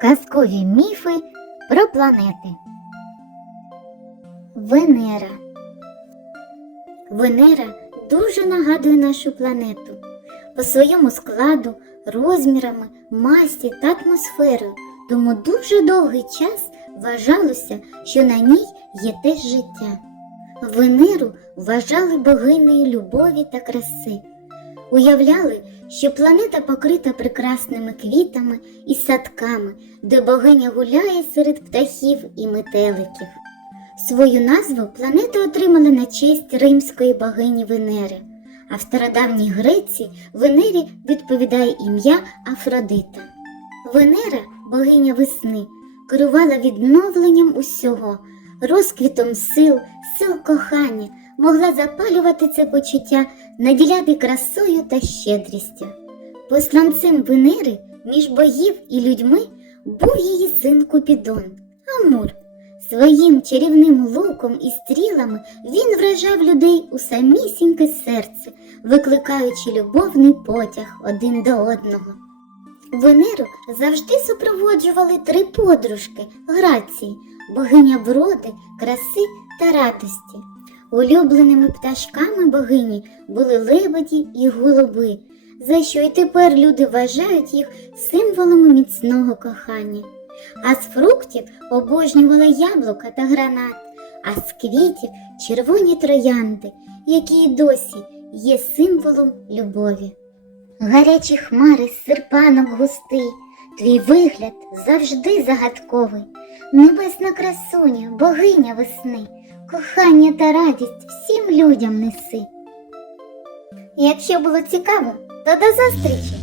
Казкові міфи про планети. Венера. Венера дуже нагадує нашу планету по своєму складу, розмірами, масі та атмосферою. Тому дуже довгий час вважалося, що на ній є теж життя. Венеру вважали богинею любові та краси. Уявляли, що планета покрита прекрасними квітами і садками, де богиня гуляє серед птахів і метеликів. Свою назву планета отримала на честь римської богині Венери, а в стародавній Греції Венері відповідає ім'я Афродита. Венера, богиня весни, керувала відновленням усього, розквітом сил, сил кохання, могла запалювати це почуття, наділяти красою та щедрістю. Посланцем Венери між богів і людьми був її син Купідон, Амур. Своїм чарівним луком і стрілами він вражав людей у самісіньке серце, викликаючи любовний потяг один до одного. Венеру завжди супроводжували три подружки Грації, богиня вроди, краси та радості. Улюбленими пташками богині були лебеді і голуби, за що й тепер люди вважають їх символами міцного кохання. А з фруктів обожнювали яблука та гранат, а з квітів червоні троянди, які й досі є символом любові. Гарячі хмари, серпанок густий, твій вигляд завжди загадковий, небесна красуня, богиня весни, кохання та радість всім людям неси. Якщо було цікаво, то до зустрічі!